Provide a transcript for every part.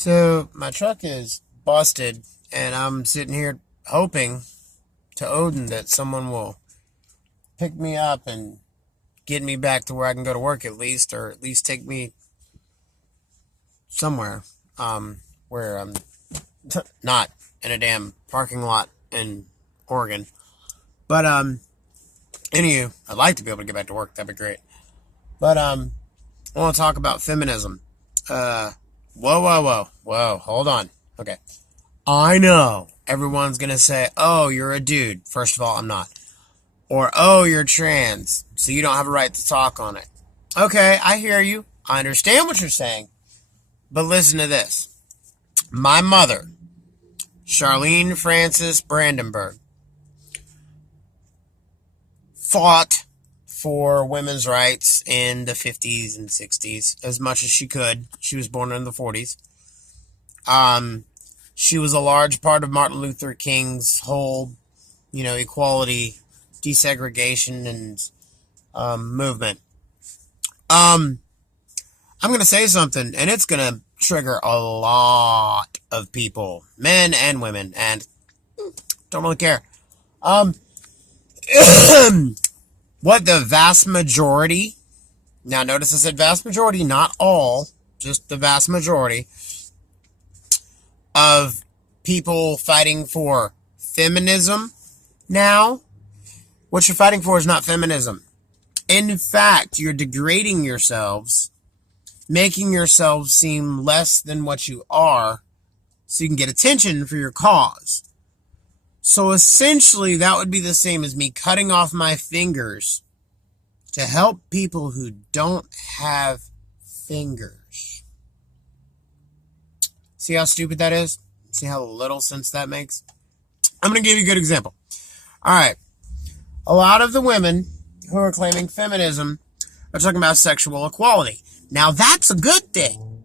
So my truck is busted, and I'm sitting here hoping to Odin that someone will pick me up and get me back to where I can go to work at least, or at least take me somewhere where I'm not in a damn parking lot in Oregon. But anywho, I'd like to be able to get back to work. That'd be great. But I want to talk about feminism. Whoa, hold on. Okay. I know everyone's going to say, oh, you're a dude. First of all, I'm not. Or, oh, you're trans, so you don't have a right to talk on it. Okay, I hear you. I understand what you're saying. But listen to this. My mother, Charlene Frances Brandenburg, fought for women's rights in the 50s and 60s as much as she could. She was born in the 40s. She was a large part of Martin Luther King's whole, equality, desegregation, and movement. I'm going to say something, and it's going to trigger a lot of people, men and women, and don't really care. What the vast majority, now notice I said vast majority, not all, just the vast majority of people fighting for feminism now, what you're fighting for is not feminism. In fact, you're degrading yourselves, making yourselves seem less than what you are so you can get attention for your cause. So essentially, that would be the same as me cutting off my fingers to help people who don't have fingers. See how stupid that is? See how little sense that makes? I'm going to give you a good example. All right. A lot of the women who are claiming feminism are talking about sexual equality. Now, that's a good thing.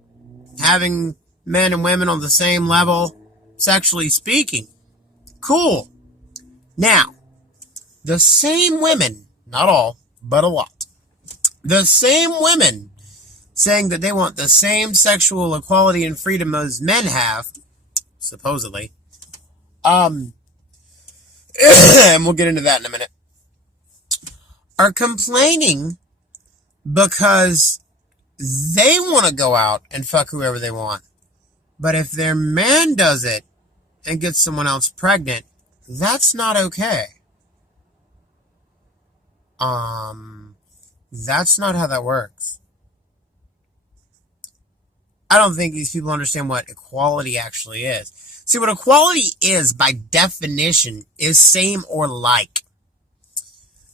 Having men and women on the same level, sexually speaking. Cool. Now, the same women, not all, but a lot, the same women saying that they want the same sexual equality and freedom as men have, supposedly, and we'll get into that in a minute, are complaining because they want to go out and fuck whoever they want. But if their man does it, and gets someone else pregnant, that's not okay. That's not how that works. I don't think these people understand what equality actually is. See, what equality is, by definition, is same or like.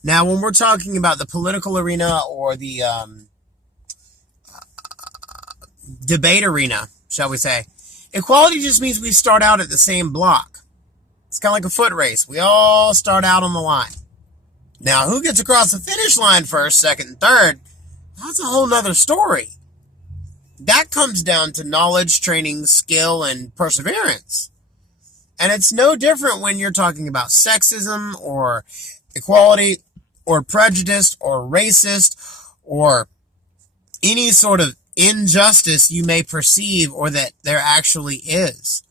Now, when we're talking about the political arena or the debate arena, shall we say, equality just means we start out at the same block. It's kind of like a foot race. We all start out on the line. Now, who gets across the finish line first, second, and third, that's a whole nother story. That comes down to knowledge, training, skill, and perseverance. And it's no different when you're talking about sexism or equality or prejudice or racist or any sort of injustice you may perceive or that there actually is.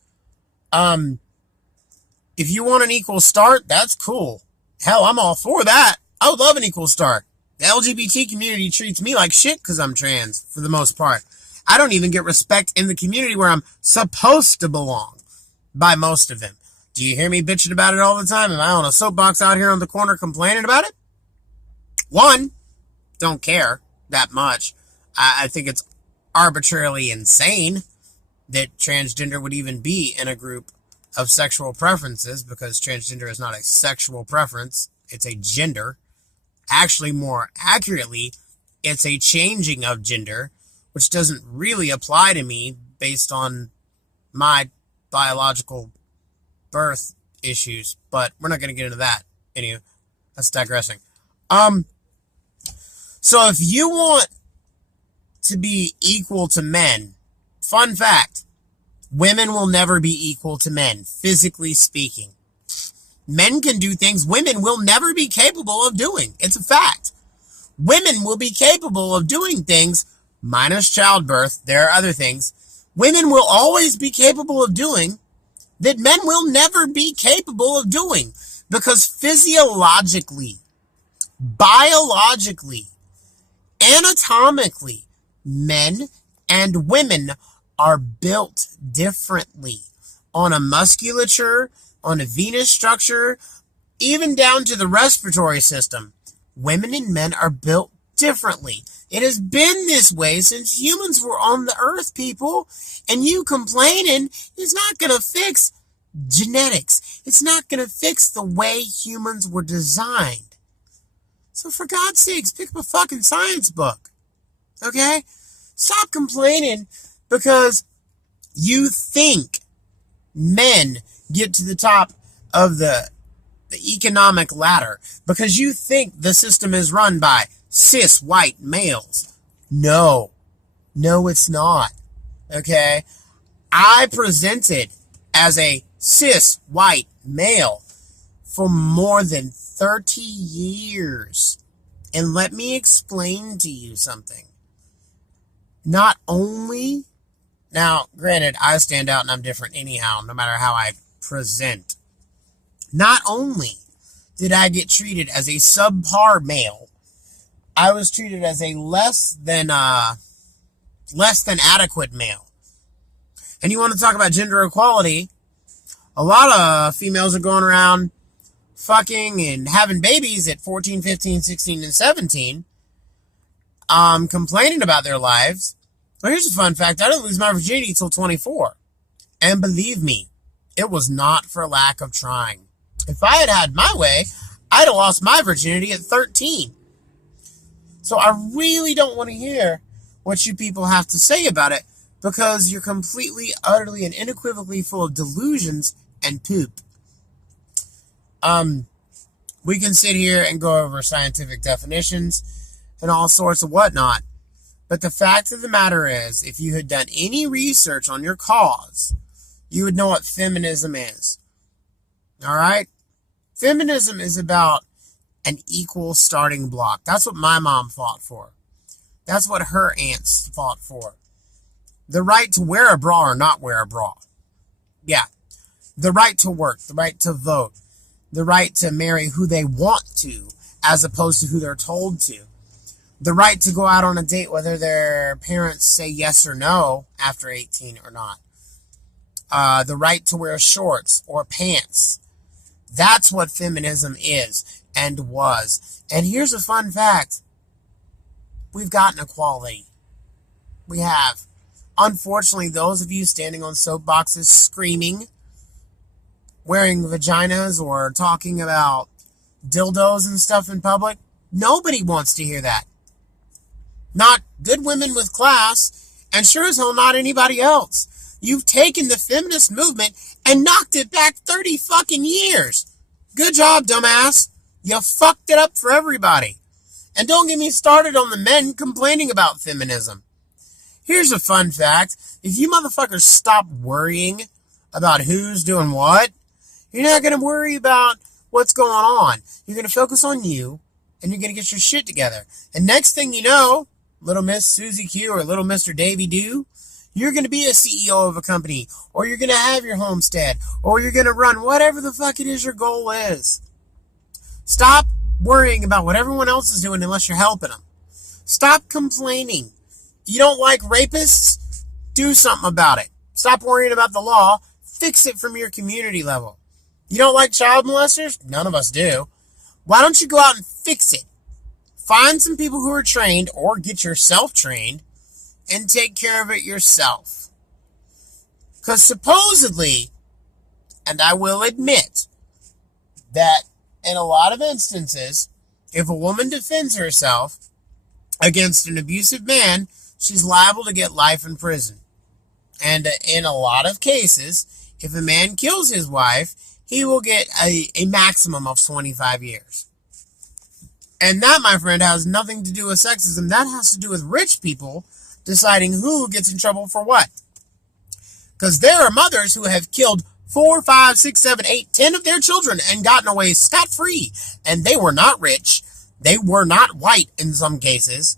If you want an equal start, that's cool. Hell, I'm all for that. I would love an equal start. The LGBT community treats me like shit because I'm trans, for the most part. I don't even get respect in the community where I'm supposed to belong by most of them. Do you hear me bitching about it all the time? Am I on a soapbox out here on the corner complaining about it? One, don't care that much. I think it's arbitrarily insane that transgender would even be in a group of sexual preferences, because transgender is not a sexual preference, it's a gender. Actually, more accurately, it's a changing of gender, which doesn't really apply to me based on my biological birth issues, but we're not going to get into that. Anyway, that's digressing. So if you want to be equal to men, fun fact, women will never be equal to men, physically speaking. Men can do things women will never be capable of doing. It's a fact. Women will be capable of doing things, minus childbirth. There are other things women will always be capable of doing that men will never be capable of doing, because physiologically, biologically, anatomically, men and women are built differently on a musculature, on a venous structure, even down to the respiratory system. Women and men are built differently. It has been this way since humans were on the earth, people. And you complaining is not going to fix genetics. It's not going to fix the way humans were designed. So for God's sakes, pick up a fucking science book. Okay? Stop complaining because you think men get to the top of the economic ladder, because you think the system is run by cis white males. No, it's not. Okay? I presented as a cis white male for more than 30 years. And let me explain to you something. Not only, now granted, I stand out and I'm different anyhow, no matter how I present. Not only did I get treated as a subpar male, I was treated as a less than adequate male. And you want to talk about gender equality? A lot of females are going around fucking and having babies at 14, 15, 16, and 17, complaining about their lives. Well, here's a fun fact. I didn't lose my virginity till 24. And believe me, it was not for lack of trying. If I had had my way, I'd have lost my virginity at 13. So I really don't want to hear what you people have to say about it, because you're completely, utterly, and unequivocally full of delusions and poop. We can sit here and go over scientific definitions and all sorts of whatnot. But the fact of the matter is, if you had done any research on your cause, you would know what feminism is. All right? Feminism is about an equal starting block. That's what my mom fought for. That's what her aunts fought for. The right to wear a bra or not wear a bra. Yeah. The right to work, the right to vote, the right to marry who they want to, as opposed to who they're told to. The right to go out on a date whether their parents say yes or no after 18 or not. The right to wear shorts or pants. That's what feminism is and was. And here's a fun fact. We've gotten equality. We have. Unfortunately, those of you standing on soapboxes screaming, wearing vaginas, or talking about dildos and stuff in public, nobody wants to hear that. Not good women with class, and sure as hell not anybody else. You've taken the feminist movement and knocked it back 30 fucking years. Good job, dumbass. You fucked it up for everybody. And don't get me started on the men complaining about feminism. Here's a fun fact. If you motherfuckers stop worrying about who's doing what, you're not going to worry about what's going on. You're going to focus on you, and you're going to get your shit together. And next thing you know, little Miss Susie Q or little Mr. Davy Doo, you're going to be a CEO of a company, or you're going to have your homestead, or you're going to run whatever the fuck it is your goal is. Stop worrying about what everyone else is doing unless you're helping them. Stop complaining. You don't like rapists? Do something about it. Stop worrying about the law. Fix it from your community level. You don't like child molesters? None of us do. Why don't you go out and fix it? Find some people who are trained, or get yourself trained, and take care of it yourself. Because supposedly, and I will admit, that in a lot of instances, if a woman defends herself against an abusive man, she's liable to get life in prison. And in a lot of cases, if a man kills his wife, he will get a maximum of 25 years. And that, my friend, has nothing to do with sexism. That has to do with rich people deciding who gets in trouble for what. Because there are mothers who have killed 4, 5, 6, 7, 8, 10 of their children and gotten away scot-free. And they were not rich. They were not white in some cases.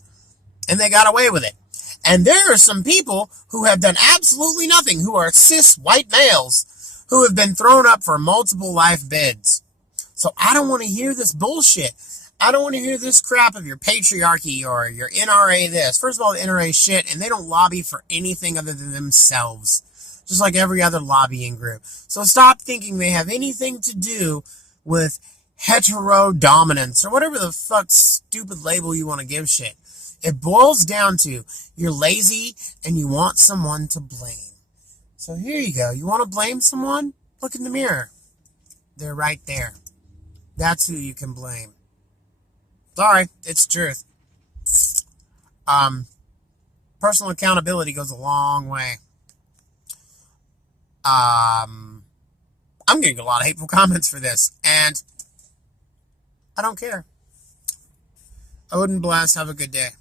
And they got away with it. And there are some people who have done absolutely nothing, who are cis white males, who have been thrown up for multiple life bids. So I don't want to hear this bullshit. I don't want to hear this crap of your patriarchy or your NRA this. First of all, the NRA is shit, and they don't lobby for anything other than themselves. Just like every other lobbying group. So stop thinking they have anything to do with heterodominance or whatever the fuck stupid label you want to give shit. It boils down to you're lazy and you want someone to blame. So here you go. You want to blame someone? Look in the mirror. They're right there. That's who you can blame. Sorry, it's the truth. Personal accountability goes a long way. I'm getting a lot of hateful comments for this, and I don't care. Odin bless. Have a good day.